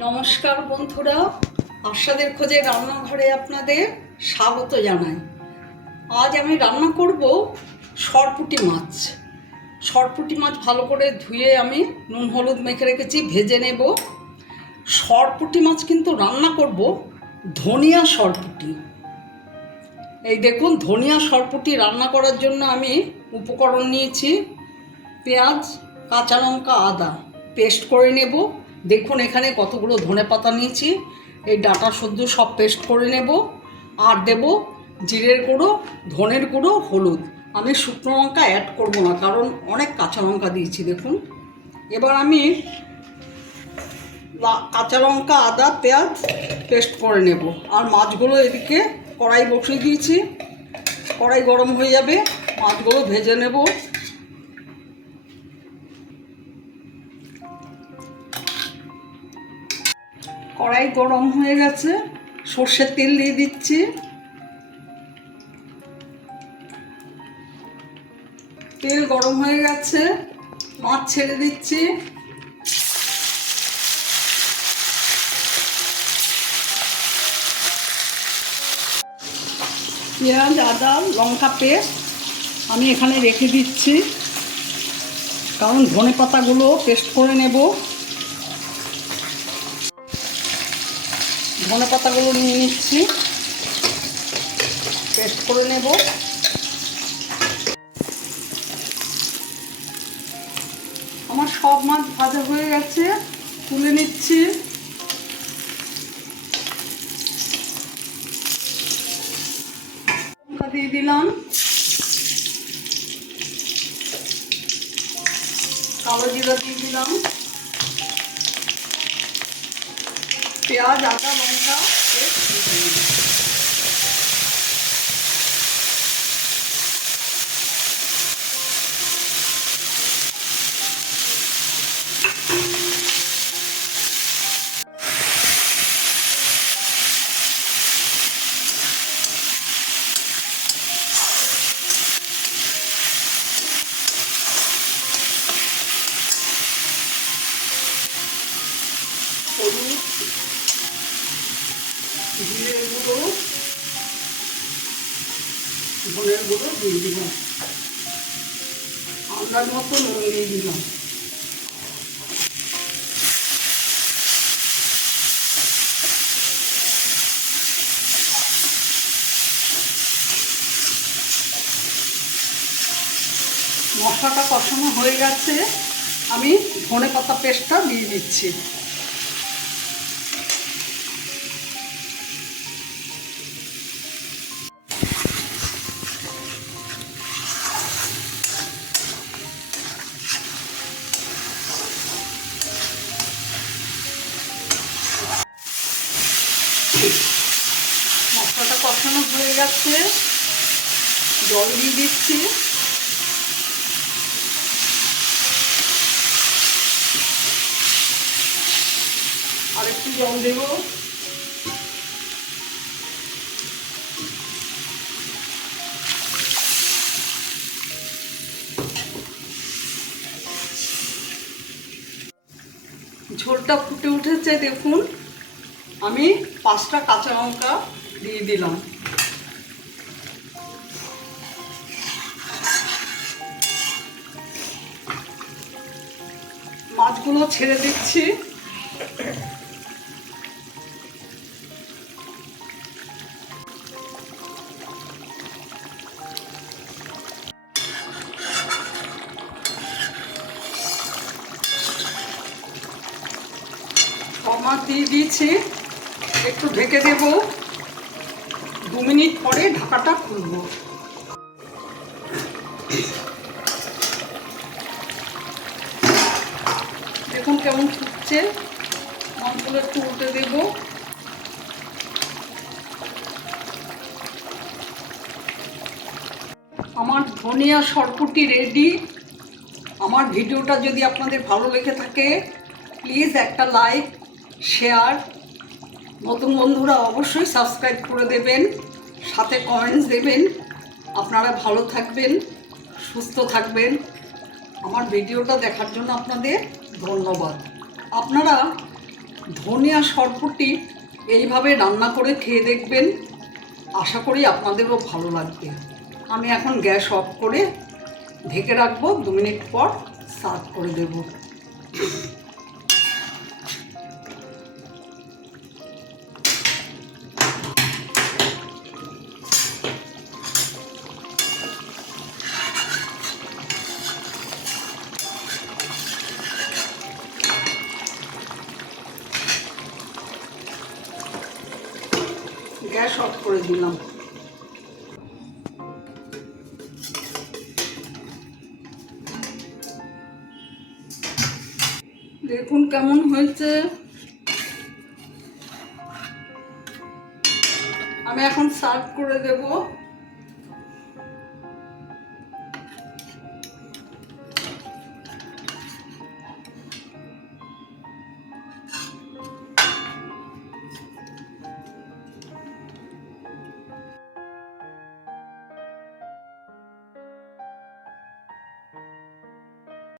নমস্কার বন্ধুরা, আশাদের খোঁজে রান্নাঘরে আপনাদের স্বাগত জানাই। আজ আমি রান্না করব সরপুটি মাছ। সরপুটি মাছ ভালো করে ধুয়ে আমি নুন, হলুদ মেখে রেখেছি, ভেজে নেব। সরপুটি মাছ কিন্তু রান্না করব ধনিয়া সরপুটি। এই দেখুন, ধনিয়া সরপুটি রান্না করার জন্য আমি উপকরণ নিয়েছি। পেঁয়াজ, কাঁচা লঙ্কা, আদা। পেস্ট করে নেব। দেখুন এখানে কতগুলো ধনে পাতা নিয়েছি। এই ডাটা সদ্য সব পেস্ট করে নেব। আর দেব জিরের গুঁড়ো, ধনের গুঁড়ো, হলুদ। আমি শুকনো লঙ্কা অ্যাড করব না, কারণ অনেক কাঁচা লঙ্কা দিয়েছি, দেখুন। এবার আমি কাঁচা লঙ্কা, আদা, পেঁয়াজ পেস্ট করে নেব। আর মাছগুলো এদিকে কড়াই বসিয়ে দিয়েছি। কড়াই গরম হয়ে যাবে, মাছগুলো ভেজে নেব। কড়াই গরম হয়ে গেছে, সর্ষের তেল দিয়ে দিচ্ছি। তেল গরম হয়ে গেছে, মাছ ছেড়ে দিচ্ছি। পেঁয়াজ, আদা, লঙ্কা পেস্ট আমি এখানে রেখে দিচ্ছি। কারণ ধনে পাতাগুলো পেস্ট করে নেব। ধনে পাতাগুলো নিয়ে নিচ্ছি। পেস্ট করে নেব। আমার সব মাছ ভাজা হয়ে গেছে, তুলে নিচ্ছি। দিয়ে দিলাম। কালো জিরা দিয়ে দিলাম। পেঁয়াজ আদা লঙ্কা পেস্ট গুঁড়ো গুঁড়ো দিয়ে দিলাম মতো দিলাম মশলাটা কষানো হয়ে গেছে। আমি ধনে পাতা পেস্টটা দিয়ে দিচ্ছি। মশলাটা কষানো হয়ে গেছে। জল দিয়ে দিচ্ছি। আর একটু জল দেবো। ঝোলটা ফুটে উঠেছে, দেখুন। আমি পাঁচটা কাঁচা লঙ্কা দিয়ে দিলাম। মাছগুলো ছেড়ে দিচ্ছি। মাছ দিয়ে দিয়েছি। একটু ঢেকে দেব। দু মিনিট পরে ঢাকাটা খুলব। দেখুন কেমন ফুটছে। মাছগুলো একটু উল্টে দেব। আমার ধনিয়া সরপুটি রেডি আমার ভিডিওটা যদি আপনাদের ভালো লেগে থাকে প্লিজ একটা লাইক শেয়ার নতুন বন্ধুরা অবশ্যই সাবস্ক্রাইব করে দেবেন, সাথে কমেন্টস দেবেন। আপনারা ভালো থাকবেন, সুস্থ থাকবেন। আমার ভিডিওটা দেখার জন্য আপনাদের ধন্যবাদ। আপনারা ধনিয়া সরপুটি এইভাবে রান্না করে খেয়ে দেখবেন। আশা করি আপনাদেরও ভালো লাগবে। আমি এখন গ্যাস অফ করে ঢেকে রাখব, দু মিনিট পর সার্ভ করে দেবো। শর্ট করে দিলাম। দেখুন কেমন হয়েছে। আমি এখন সার্ভ করে দেবো।